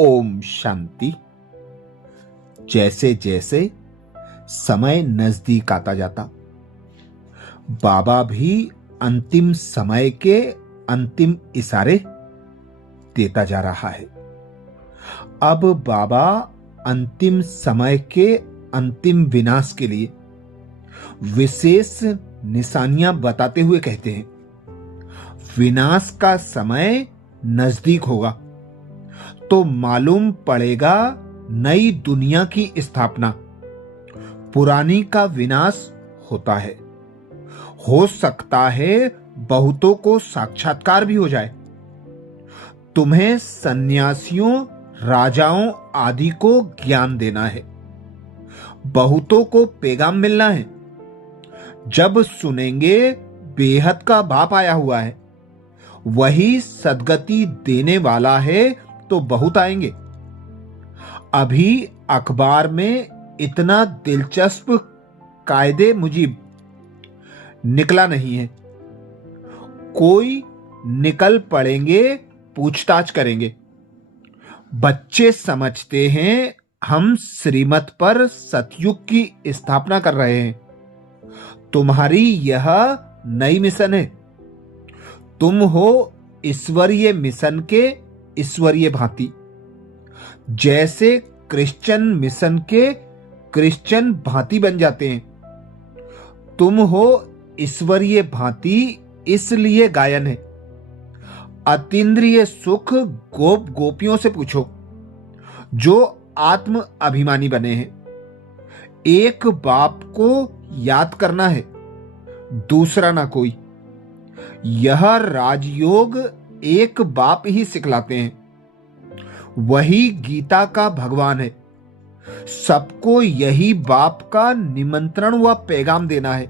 ओम शांति। जैसे जैसे समय नजदीक आता जाता, बाबा भी अंतिम समय के अंतिम इशारे देता जा रहा है। अब बाबा अंतिम समय के अंतिम विनाश के लिए विशेष निशानियां बताते हुए कहते हैं, विनाश का समय नजदीक होगा तो मालूम पड़ेगा नई दुनिया की स्थापना, पुरानी का विनाश होता है। हो सकता है बहुतों को साक्षात्कार भी हो जाए। तुम्हें सन्यासियों, राजाओं आदि को ज्ञान देना है, बहुतों को पैगाम मिलना है। जब सुनेंगे बेहद का बाप आया हुआ है, वही सदगति देने वाला है, तो बहुत आएंगे। अभी अखबार में इतना दिलचस्प कायदे मुजीब निकला नहीं है। कोई निकल पड़ेंगे, पूछताछ करेंगे। बच्चे समझते हैं हम श्रीमत पर सतयुग की स्थापना कर रहे हैं। तुम्हारी यह नई मिशन है। तुम हो ईश्वरीय मिशन के ईश्वरीय भांति, जैसे क्रिश्चियन मिशन के क्रिश्चियन भांति बन जाते हैं। तुम हो ईश्वरीय भांति, इसलिए गायन है। अतीन्द्रिय सुख गोप गोपियों से पूछो, जो आत्म अभिमानी बने हैं। एक बाप को याद करना है, दूसरा ना कोई। यह राजयोग एक बाप ही सिखलाते हैं। वही गीता का भगवान है। सबको यही बाप का निमंत्रण व पैगाम देना है।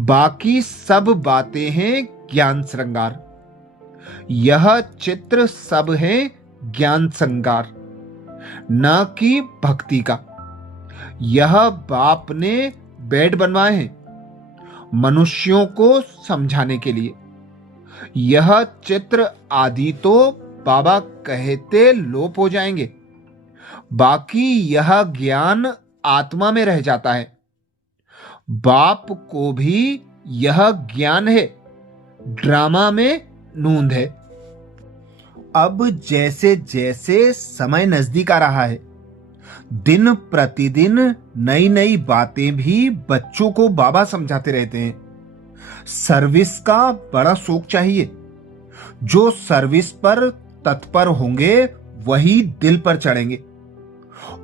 बाकी सब बातें हैं ज्ञान श्रृंगार। यह चित्र सब है ज्ञान श्रृंगार, न कि भक्ति का। यह बाप ने बेड बनवाए हैं मनुष्यों को समझाने के लिए। यह चित्र आदि तो बाबा कहते लोप हो जाएंगे। बाकी यह ज्ञान आत्मा में रह जाता है। बाप को भी यह ज्ञान है, ड्रामा में नूंद है। अब जैसे जैसे समय नजदीक आ रहा है, दिन प्रतिदिन नई नई बातें भी बच्चों को बाबा समझाते रहते हैं। सर्विस का बड़ा शौक चाहिए। जो सर्विस पर तत्पर होंगे वही दिल पर चढ़ेंगे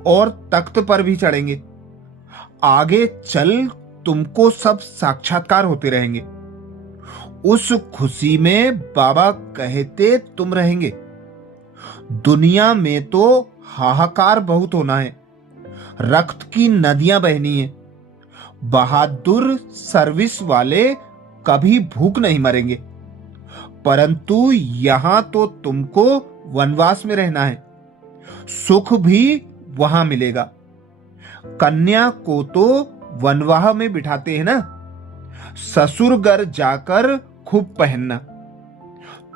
और तख्त पर भी चढ़ेंगे। आगे चल तुमको सब साक्षात्कार होते रहेंगे। उस खुशी में बाबा कहते तुम रहेंगे। दुनिया में तो हाहाकार बहुत होना है, रक्त की नदियां बहनी है। बहादुर सर्विस वाले कभी भूख नहीं मरेंगे। परंतु यहां तो तुमको वनवास में रहना है, सुख भी वहां मिलेगा। कन्या को तो वनवाह में बिठाते हैं ना, ससुर घर जाकर खूब पहनना।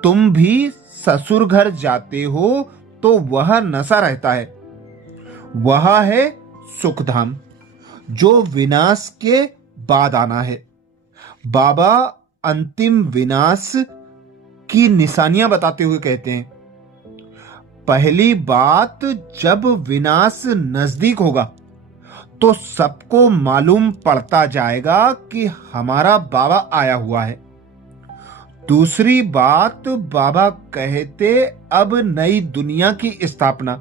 तुम भी ससुर घर जाते हो तो वह नशा रहता है। वह है सुखधाम, जो विनाश के बाद आना है। बाबा अंतिम विनाश की निशानियां बताते हुए कहते हैं, पहली बात, जब विनाश नजदीक होगा तो सबको मालूम पड़ता जाएगा कि हमारा बाबा आया हुआ है। दूसरी बात, बाबा कहते अब नई दुनिया की स्थापना,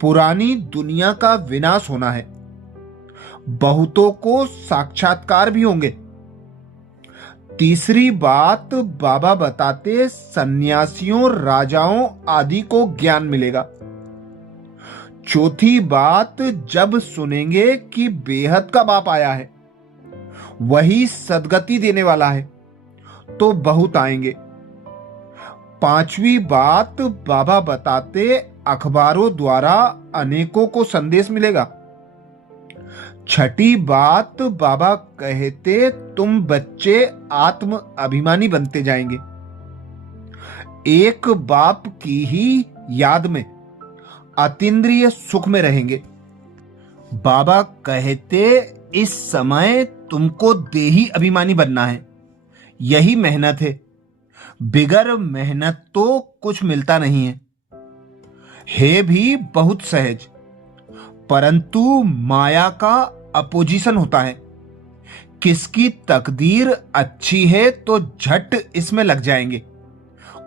पुरानी दुनिया का विनाश होना है। बहुतों को साक्षात्कार भी होंगे। तीसरी बात, बाबा बताते सन्यासियों, राजाओं आदि को ज्ञान मिलेगा। चौथी बात, जब सुनेंगे कि बेहद का बाप आया है, वही सदगति देने वाला है, तो बहुत आएंगे। पांचवी बात, बाबा बताते अखबारों द्वारा अनेकों को संदेश मिलेगा। छठी बात, बाबा कहते तुम बच्चे आत्म अभिमानी बनते जाएंगे। एक बाप की ही याद में अतीन्द्रिय सुख में रहेंगे। बाबा कहते इस समय तुमको देही अभिमानी बनना है, यही मेहनत है। बिगर मेहनत तो कुछ मिलता नहीं है भी बहुत सहज, परंतु माया का अपोजिशन होता है। किसकी तकदीर अच्छी है तो झट इसमें लग जाएंगे,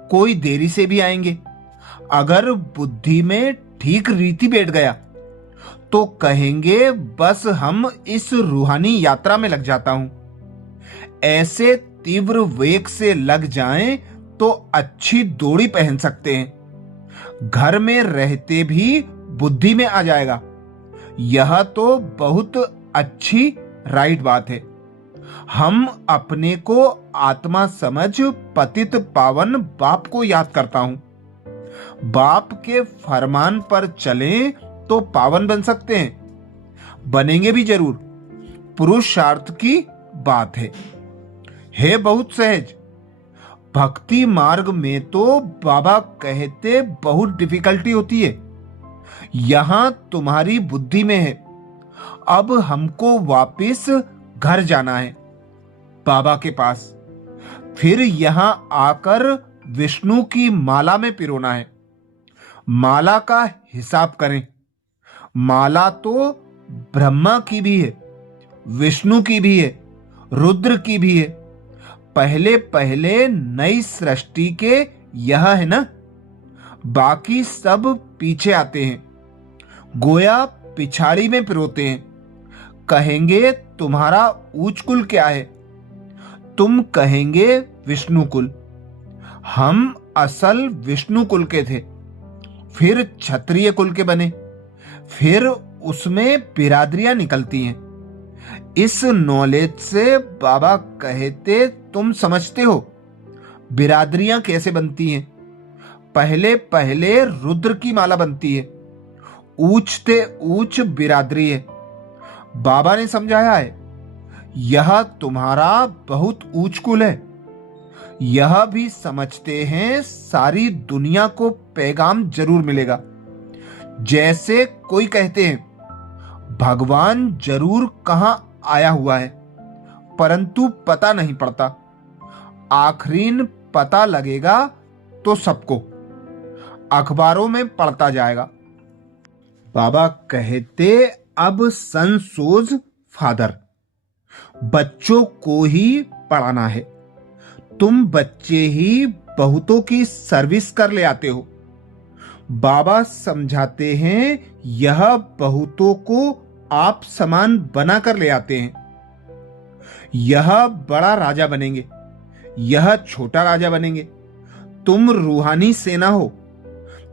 कोई देरी से भी आएंगे। अगर बुद्धि में ठीक रीति बैठ गया तो कहेंगे बस हम इस रूहानी यात्रा में लग जाता हूं। ऐसे तीव्र वेग से लग जाएं तो अच्छी दोड़ी पहन सकते हैं, घर में रहते भी बुद्धि में आ जाएगा। यह तो बहुत अच्छी राइट बात है। हम अपने को आत्मा समझ पतित पावन बाप को याद करता हूं। बाप के फरमान पर चलें तो पावन बन सकते हैं, बनेंगे भी जरूर। पुरुषार्थ की बात है बहुत सहज। भक्ति मार्ग में तो बाबा कहते बहुत डिफिकल्टी होती है, यहां तुम्हारी बुद्धि में है। अब हमको वापस घर जाना है बाबा के पास, फिर यहां आकर विष्णु की माला में पिरोना है। माला का हिसाब करें, माला तो ब्रह्मा की भी है, विष्णु की भी है, रुद्र की भी है। पहले पहले नई सृष्टि के यह है ना, बाकी सब पीछे आते हैं, गोया पिछाड़ी में पिरोते हैं। कहेंगे तुम्हारा ऊंच कुल क्या है, तुम कहेंगे विष्णु कुल। हम असल विष्णु कुल के थे, फिर क्षत्रिय कुल के बने, फिर उसमें बिरादरियां निकलती हैं। इस नॉलेज से बाबा कहते तुम समझते हो बिरादरियां कैसे बनती हैं। पहले पहले रुद्र की माला बनती है, ऊंच ते ऊंच बिरादरी है। बाबा ने समझाया है यह तुम्हारा बहुत ऊंच कुल है। यह भी समझते हैं सारी दुनिया को पैगाम जरूर मिलेगा। जैसे कोई कहते हैं भगवान जरूर कहां आया हुआ है, परंतु पता नहीं पड़ता। आखिरीन पता लगेगा तो सबको अखबारों में पढ़ता जाएगा। बाबा कहते अब सन सोज फादर, बच्चों को ही पढ़ाना है। तुम बच्चे ही बहुतों की सर्विस कर ले आते हो। बाबा समझाते हैं यह बहुतों को आप समान बना कर ले आते हैं। यह बड़ा राजा बनेंगे, यह छोटा राजा बनेंगे। तुम रूहानी सेना हो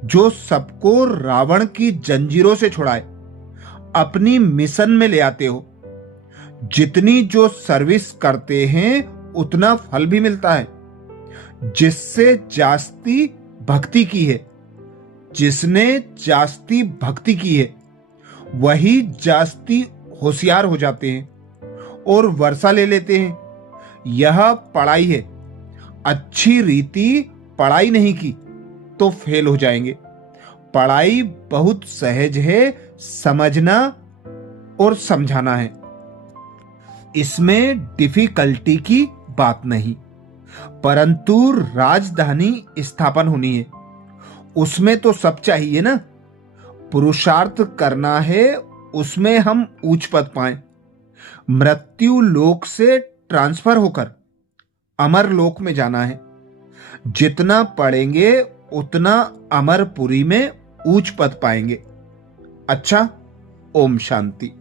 जो सबको रावण की जंजीरों से छुड़ाए, अपनी मिशन में ले आते हो। जितनी जो सर्विस करते हैं उतना फल भी मिलता है। जिससे जास्ती भक्ति की है, जिसने जास्ती भक्ति की है, वही जास्ती होशियार हो जाते हैं और वर्षा ले लेते हैं। यह पढ़ाई है। अच्छी रीति पढ़ाई नहीं की तो फेल हो जाएंगे। पढ़ाई बहुत सहज है, समझना और समझाना है। इसमें डिफिकल्टी की बात नहीं, परंतु राजधानी स्थापन होनी है, उसमें तो सब चाहिए ना। पुरुषार्थ करना है, उसमें हम उच्च पद पाएं। मृत्यु लोक से ट्रांसफर होकर अमर लोक में जाना है। जितना पढ़ेंगे उतना अमरपुरी में उच्च पद पाएंगे। अच्छा, ओम शांति।